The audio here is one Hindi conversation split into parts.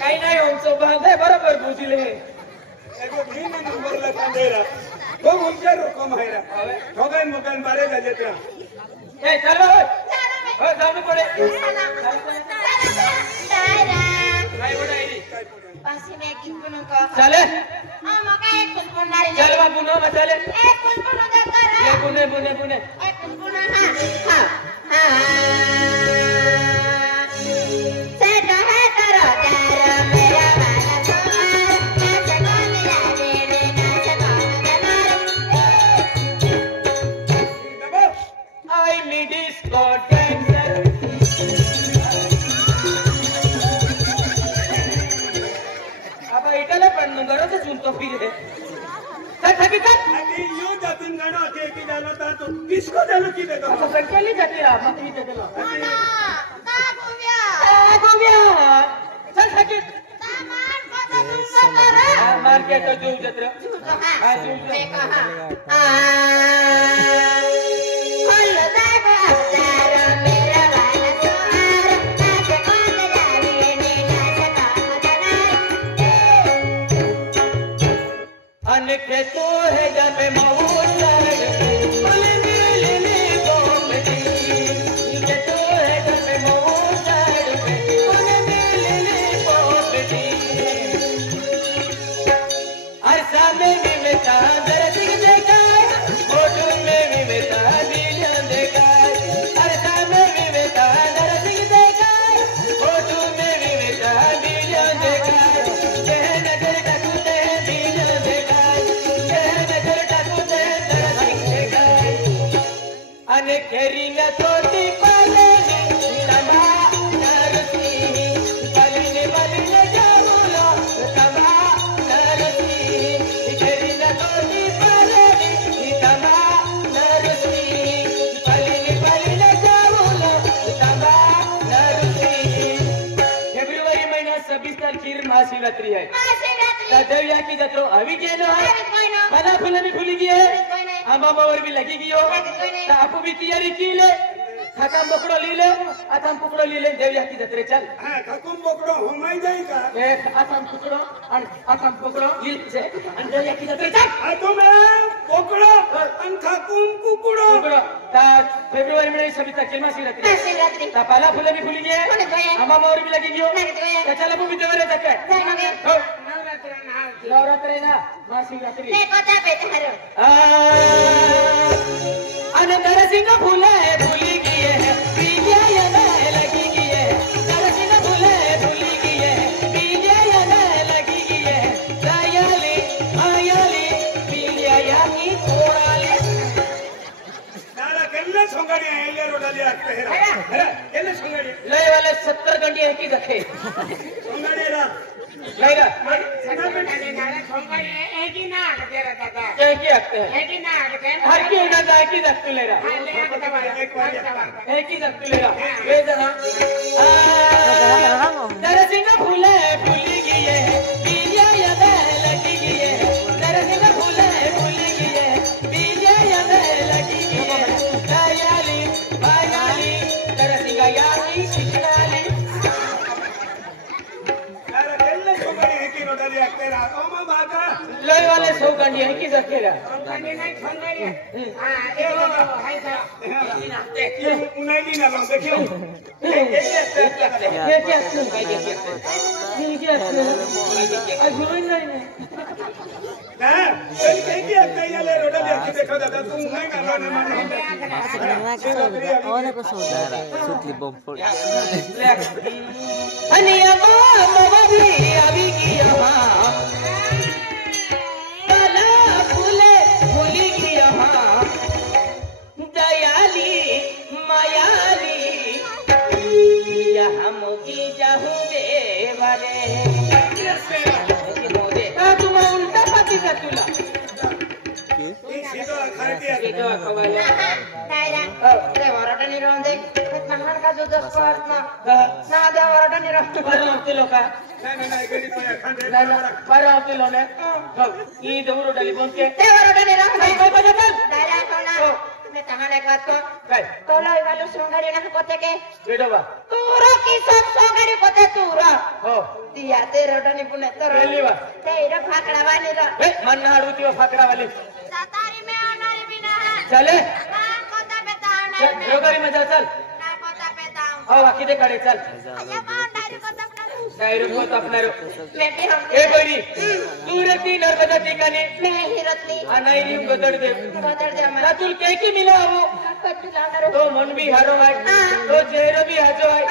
काही नाही आमचं बांधाय बरोबर बुजिले नंबरला सांगायला तो उमच्या रक्कम आहे ठोगाय मकान बारे गाजेत्रा ए चल हो जाऊ पडे काय बोलायली पासी में किन पुनो का चले मका एक पुनो नारी चल बाबू नो चले एक पुनो दा कर ये बुने एक पुनो हां से कहे करो तेरा मेरा वाला तुम्हारा ना से को मिला देवे ना से को दमारी I need is God dancer अब इटले पण गरज चुनतो फिर है सर हकीकत आणि यो जातीन गाणं अके की जानो ता तो किसको जानो की देतो आता संकेली जाते मग मी ते केलं का गोव्या चल हकीकत सामान पता तुमचा करा मार्केट जो जत्र हां मैं कहा खोल दे तेरा मेरा वाला तुम्हारा ना से को जावे ना से को अनखे तो है जब मऊला ले बोलती ये तो है जब मऊला ले बोलती ऐसा में भी मैं तांदर दिख देखा फोटो में भी मैं तांदिया देखा ऐसा में भी मैं तांदर दिख देखा फोटो में भी मैं तांदिया देखा खेरीला तोटी पालेली तमा नरसी बलिने बलिने जाऊला तमा नरसी खेरीला तोटी पालेली तमा नरसी बलिने बलिने जाऊला तमा नरसी फेब्रुवारी महिना 26 तारखेर महाशिवरात्री है देवया की जत्रो अभी गेलो है फला फुला भी फुली गई है आंबा बावर भी लगी गई हो तो आपको भी तैयारी की ले खकम पकड़ो ली ले अथम पकड़ो ली ले देवया की जत्रे चल हां खकम पकड़ो होमाई जाई का एक अथम पकड़ो और अथम पकड़ो ली से देवया की जत्रे चल आ तुम पकड़ो अन खकम पकड़ो ता फेब्रुवारी में 26 तारीख में शिवरात्रि ता पाला फूले भी फूली गए आंबा बावर भी लगी गई हो तो चल अब भी देवरे तक हो नवरात्र ना महाशिवरात्रि मैं पता बेचारो अन नरसिंह फूले फूली गई है पीलिया ये लगी गई है नरसिंह फूले फूली गई है पीलिया ये लगी गई है दयाली आयाली पीलिया यानी कोड़ाली नाला केल्ले संगाडी एल्ले रोडाली आते है केल्ले संगाडी लय वाले 70 घंटे है की रखे संगाडी रा लयरा एक ही ना तेरा दादा क्या की रखते हैं एक ही ना हर की ना जाए की रखते लेरा एक ही रखते लेरा वे जरा नरसिंह फूले फूली गई है पीलिया ये लगी गई है नरसिंह फूले फूली गई है पीलिया ये लगी गई है दयाली बायाली नरसिंह यानी शिखराली नाला केल्ले संगाडी है की रोडाली आते रा ओमा बाका लय वाले 100 घंटे है की रखेला संगाडी नहीं संगाडी हां ए हाय सा उनाई ना लो देखियो अजून नाही ना केकी आता याले रोडाली आते देखो दादा तू उनाई ना लो ना मानो Ona ko saudara, sutli bompol. अनिया बाबा भी अभी की यहाँ काला फूले फूली की यहाँ दयाली मायाली यहाँ मुझी जाहूँ देवाले तुम उल्टा पति का तुला सीधो खाती है itu kawala Taira te warata ni ronde mahar ka jo dos ko atma na de warata ni ronde baru tu loka ना गडी पया खांदे na baru tu lo ne ini dulu dari bonke te warata ni ronde baik baik baik Taira kona me tahan ek baat ko baik tolo ibalu sungari na kote ke bedo ba turo ki सब सोगाडी कोते तुरा हो दिया ते रडनी पुणे तर पहिली वा तेरा फाकडा वाली र ए मन हाडू ती फाकड़ा वाली सातारी में आणारी बिना चले ना कोता पे तावणार चल जोगारी मजा चल ना कोता पे ताव हो बाकी ते कडे चल अया बाउंडरी कोता पे डायरेक्ट होत आपणार मैं भी हम ए बरी तू रती नर्मदा ठिकाणी मैं ही रत्नी नाही नी गदड दे बदल दे ना तुल के की मिलावो कच्चू लाणार तो मन भी हारो आहे तो चेहरा भी हाजो आहे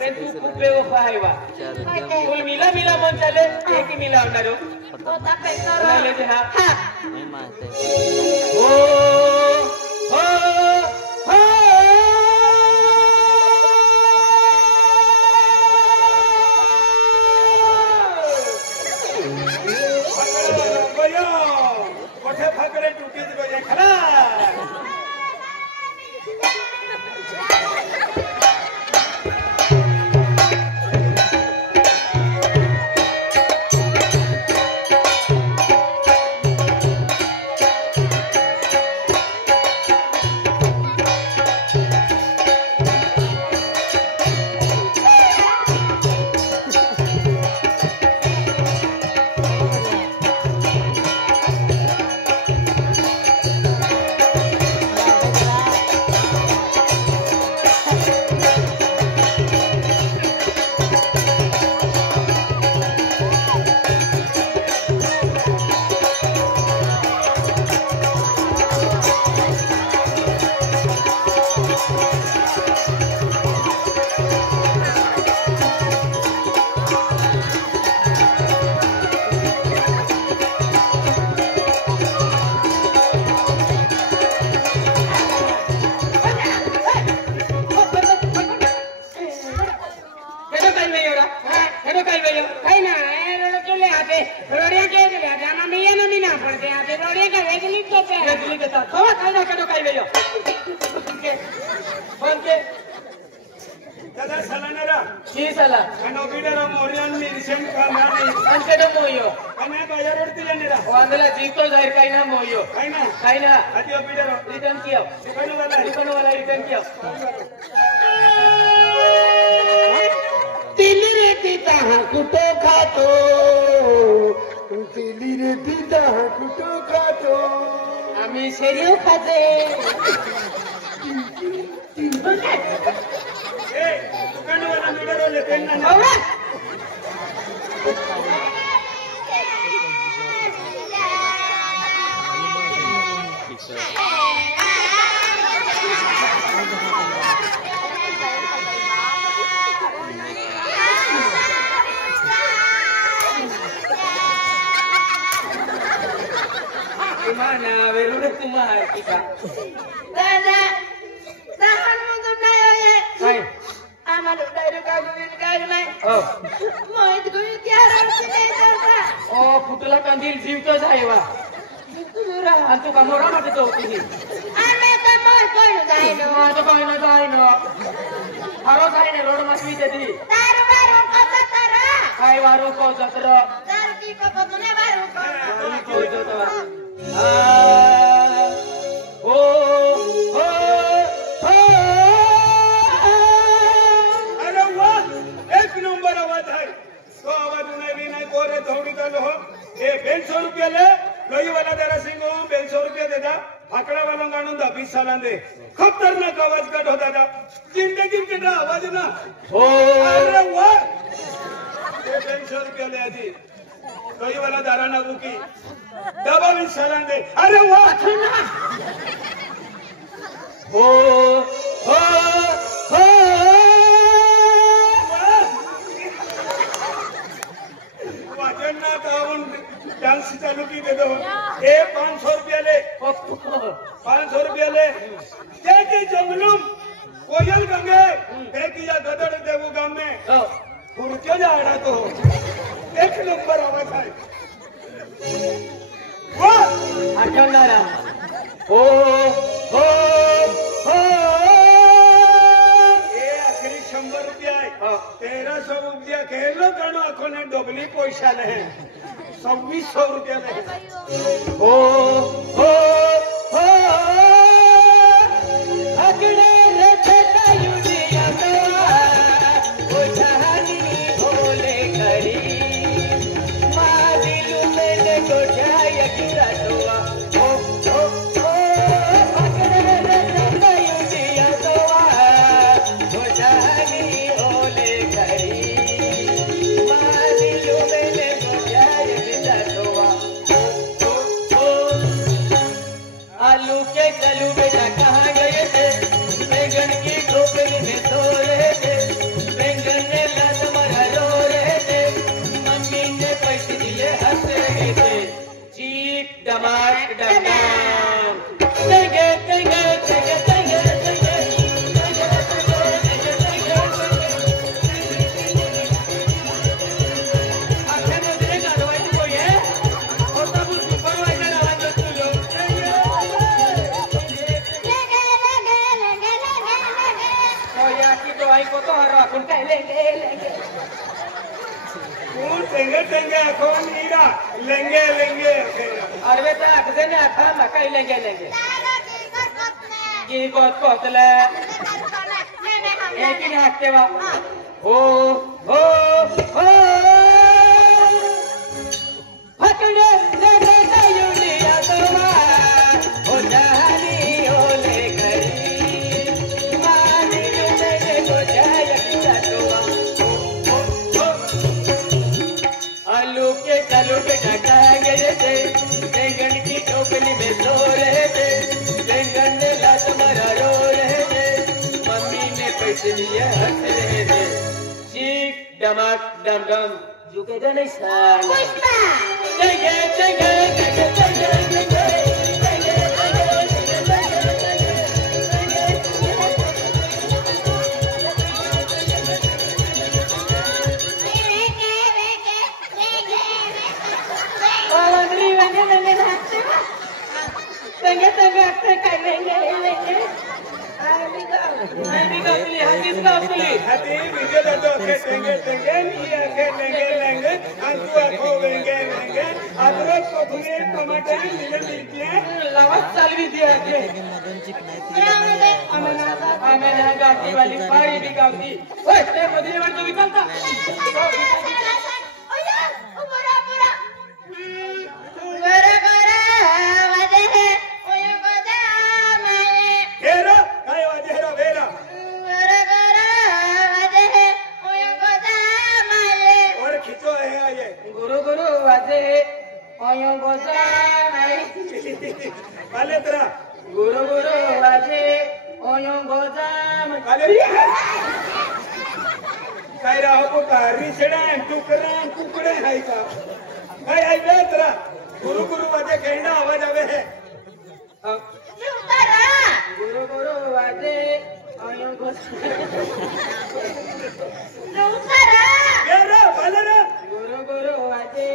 पण तू खूप बेवफा आहे वा तुल मिला मिला मन चाले एक मिलावणार कोता पे तर नाही ले हा मैं मानते ओ हो हो कोठे फाकडे टुटीत गया खरा दादा सलानेरा की साला कनो बिडरा मोरियान मी रिसेंट कामानी अंचेडो मोयो कने बाजार उडतिलेनेरा वांदला जीतो जाहीर काही ना मोयो काय ना काही ना आदियो बिडरा रिटर्न किया दुकान वाला रिटर्न किया तिली रे पिता कुठे खातो तिली रे पिता कुठे खातो आम्ही शेरीव खाते ए दुकान वाला बिडरा लेते ना Mana verudah tumah kita. दादा सहान मुदुम नाही होय Hai. आम्हाला डायरेक्ट आगुन काय नाही Oh. मोहित गुई त्यारावती नाही दादा Oh, putula kandil जीवतोच आहे वा. तुरा आणि तू कामोरा मध्ये तो तुझी. आम्ही तर मोर कोण जायनो आता काय ना जाय ना. हारो काय ने रोड मासवी देती. दारू बारू कोता तरा काय वारो को जत्र. दारू की को कोने बारू को आणि को जत्र. ओ हो हो. अरे वाह एक नंबर आवाज है तो आवाज नहीं कोरे थोड़ी तो हो ए 150 रुपया ले गई वाला तेरा सिंह 150 रुपया देता फाकड़ा वालों का आनंद 20 साल दे खतरनाक आवाज कट होता था जिंदगी के ना आवाज ना ओ अरे वाह ये 150 रुपया ले आजी गई वाला दारा ना बुकी दबा 20 साल दे अरे वाह हो हो हो. वाजन ना गाऊन डांस चालू की दे दो ए 500 रुपया ले 500 रुपया ले देखी जंगलुम कोयल गंगे देखी या गदड़ देवू गांव में पुरक्यो जाड़ा तो एक नंबर आवाज है वाह आठवणारा. हो हो हो. ए आखरी 100 रुपया है 1300 रुपया खेलो कानो आखो ने डबली पैसा ले 2600 रुपया ले हो हो हो. अगले रथ का युनिया ओ टेंगे टेंगे अखोन हीरा लेंगे लेंगे और वे तो अखजे ने अखा मकाई लेंगे की कोतले एक ही हाथते वा हो पकड़े ले यूलिया तोमा हो जानी ओले करी मानी यूले को जाय किया तोमा आलू के ढका गए थे बैंगन की टोकरी में सो रहे थे बैंगन ने लात मारा रो रहे थे मम्मी ने पैसे लिए हंस रहे थे चीख डमाक डम डम झुके तो नहीं साल चंगे चंगे चंगे चंगे चंगे तंगे तंगे अपने कर लेंगे हती विजय दो के टेंगे टेंगे ये के लेंगे लेंगे अंतु अखो लेंगे लेंगे अदरक को धुए टमाटर मिले मिलते लवत साल भी दिया के हमें ना गाती वाली पारी भी गाती ओए ते मोदी वर तो निकलता वाले तेरा गुरु वाजे ओयो गोजाम काय रहा को तारी सेडा टुकड़े हाय का भाई आई बे तेरा गुरु वाजे कहना आवाज आवे है गुरु वाजे ओयो बेरा वाले रे गुरु वाजे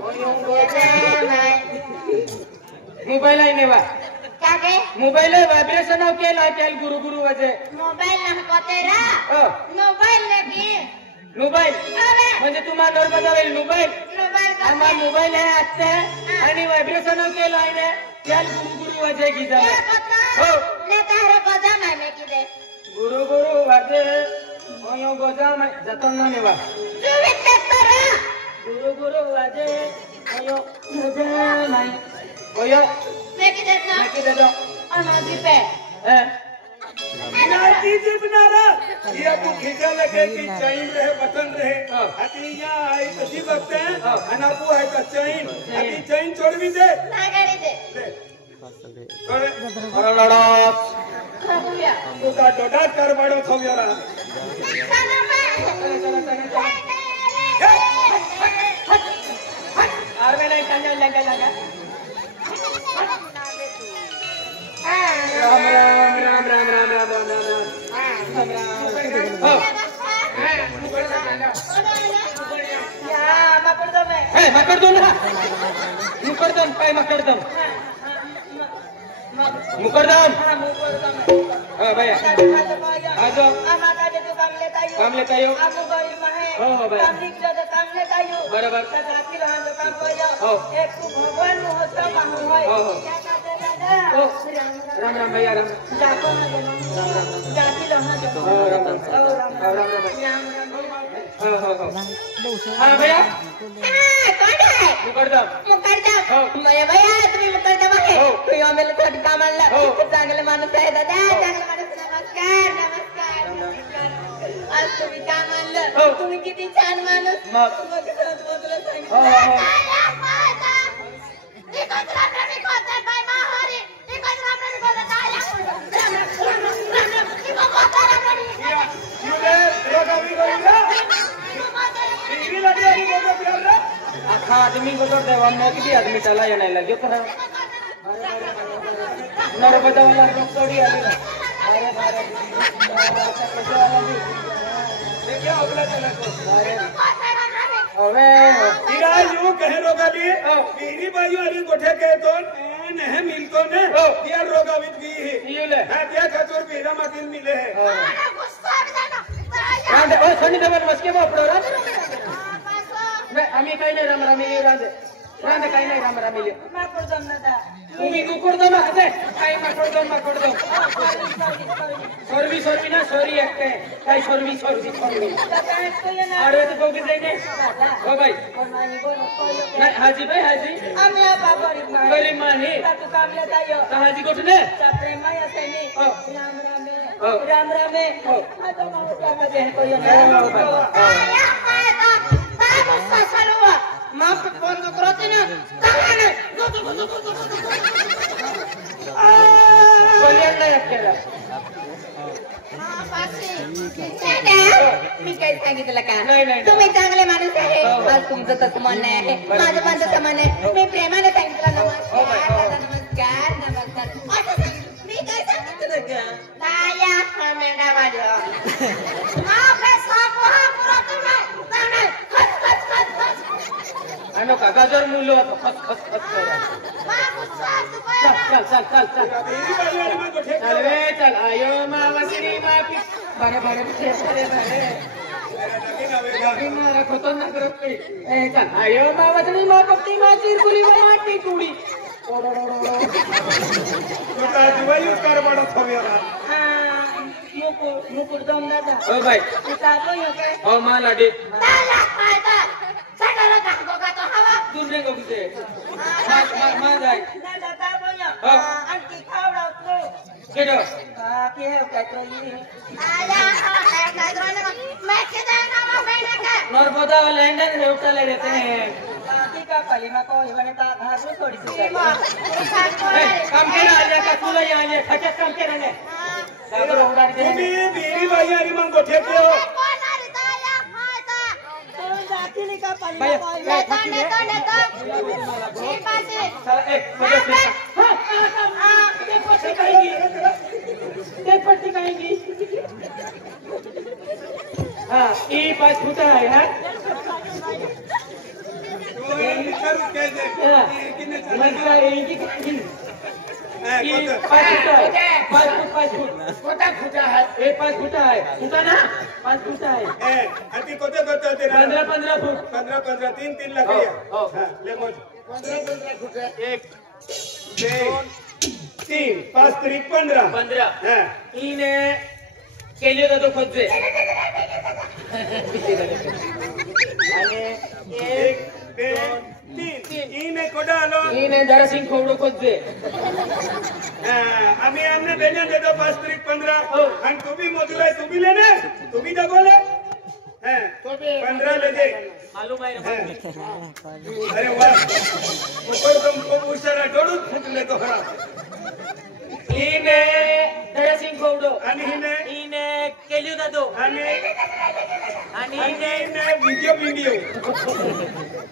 ओयो गोजाम मोबाइल आईने वा क्या के मोबाइल वाइब्रेशन हो के लाइल गुरु वाजे मोबाइल ना कोतेरा मोबाइल लगी मोबाइल म्हणजे तुम्हाला नर बजावेल मोबाइल मोबाइल आम्हा मोबाइल आहे आजचे आणि वाइब्रेशन हो के लाईने त्याल गुरु वाजे गीता हो ले तारे बजा माने की दे गुरु वाजे ओयो गोजाम जतन न नेवा जुवित तेरा गुरु वाजे ओयो गोजाम ओयो लेके देना लेके दे दो अनाजी पे बिना चीज बना रहा ये तू खींचा लगे कि चैन रहे बटन रहे हती यहाँ आई तो जी बकते हैं अनापू है तो चैन हती चैन छोड़ भी दे ना गाड़ी दे छोड़े और लड़ा खबुया तू का डोडा कर बड़ो थो यारा साना में और मैं नहीं चल लगा राम मकरदम काय मकरदम मुकरदम हाँ भैया आ जाओ काम लेता हो हो भैया बराबर हो राम भैया राम हाँ भैया मुकरदम भैया तुम्ही मुकरदम आहे तुम्ही आम्हाला थोडी कामाला चांगले माणूस आहे दादा चांगले माणूस नमस्कार आज तुम्ही काम आणलं तुम्ही किती छान माणूस आखा आदमी को तो देवा में किती आदमी चला येणार लगे पण नर बजावला लोक थोडी आली अरे बारे कैसे वाला भी देखिए अगला चला तो अबे इरा यू कहे रोगा लिए मेरी बायू अरे गोठे के तो नहीं मिलतो ने दिया रोगा विद गई है ये ले हां दिया खतुर पीरा मतिन मिले है हाँ सोंडे ओ सोंडी दबल मस्के बापडो रांदे नाही आम्ही काही नाही रामरामी रांदे रांदे काही नाही रामरामी माकड जमना तुम्ही कुकुड दो मागते काही माकड दो सोरवी ना सोरी एकटे काही सोरवी अरे तो बोगी जाईने हो भाई नाही हाजी भाई हाजी आम्ही बाबा गरीब मानी तू कामले जायो हाजी कुठले प्रेमाय असे मी राम रामे आता मला काय दे कोई नाही माफ फोन करते ना कल्याण नाही आपल्याला मी काय सांगितलं का नाही. तुम्ही चांगले माणूस आहे आज तुमचं तसं म्हणणं आहे माझं पण तसं म्हणणं आहे मी प्रेमाने सांगितलं नमस्कार असं सांगितलं मी काय सांगितलं का दाया मेंढा माझ्या ano ka gajar mulo ato खस चल चल रे चल आयो मावसरी मापी बारे बिना रखतो ना करत ए चल आयो मावसरी मापती माची गुली वाटी कुडी तुका दिवाळी कार पडत हव्याला मुकुट दम दादा ओ भाई चाललो यो काय ओ मालाडी दादा फायदा सगळं कागो का तो हवा दुसरे को किसे मा जाय दादा काय बोलला हो. आणखी खावडावतो केडो के हो काय तो आया हा काय करना मैं के देना मा बेटा का नर्मदा लंडन से उठा ले रहते हैं की का कलिमा को इवने ता घासू थोड़ी सी काम के ना आले का तुला यहाँ आले ठके काम के रहने सागर उड़ा के तुम्ही बेरी बाई आणि मग गोठे ठेव जातीली का भैया, कलिमा साला एक मजे से हां ते पट्टी कहेंगी हां ये पास फुटा है हां तू यांनी करू काय दे किने मजा येगी ये पाँच फुट कोटा फुटा है ये 5 फुटा है फुटा ना 5 फुटा है ए अति कोते ते 15 फुट 15 3 लाख हो. ले मोज 15 फुटा 1 2 3 5 3 15 15 हां इने केले तो खोदे आणि 1 2 3 इने कोडा आलो इने दरसिंग खोडो खोदे आम्ही अन्य बेजन देतो 5 3 15 हो. आणि तुम्ही मजूर आहे तुम्ही लेने तुम्ही दगोले हां 15 ले दे मालूम है अरे वाह ऊपर तुम खूप हुशार आहे डोळूच फुटले तो खरा इने दरसिंग खोडो आणि हिने इने केले तो आणि आणि हिने व्हिडिओ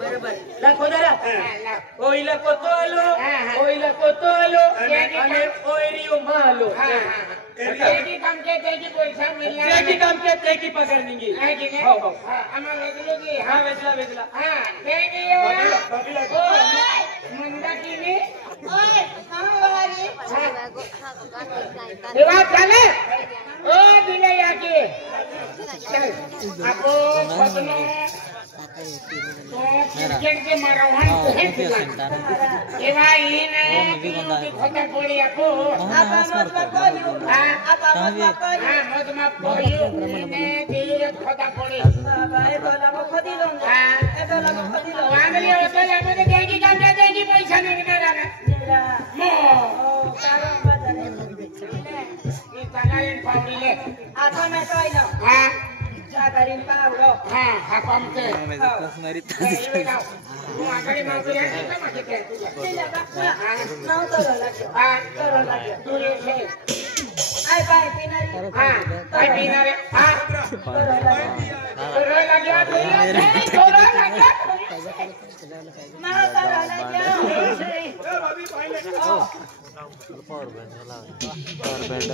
बरोबर ला खोदरा ओइला कोतोलो आणि ओइरियो मालो तेजी काम के तेजी पैसा मिलना जेकी काम के तेकी पकड़नेंगी है कि नहीं हो हो हमारा लगलो की हां वेचला हां देगी यो बाबीला मंदा की ने ओए हम वाली ये बात जाने ओ बिलैया की चल आपको खतनो तो क्रिकेट के मारवान को है ये भाई ने की खता पड़ी आपको apa mas bakoliu apa mas bakoliu हां मत माफ करियो ने दिल खता पड़ी बाबा ए बोला को खदी लो ए बोला को खदी लो वांगली होतो यामध्ये देगी काम के देगी पैसा निघणार ना मेरा मो ओ कारण बदले ये तगायन पावडीले आता मैं कहिलो हां जागरीन पावडो हां हा पामते कसमरी तू आकडे मागू या का मागे काय तुझ्या तिला बापा नाव तर लागो हां तर लागो तू ये आय बाय पिनारी हां काय पिणारे हां रोय लाग्या थोडा लाग्या मा तर लागो ए बाबी पाहिले पावर बँड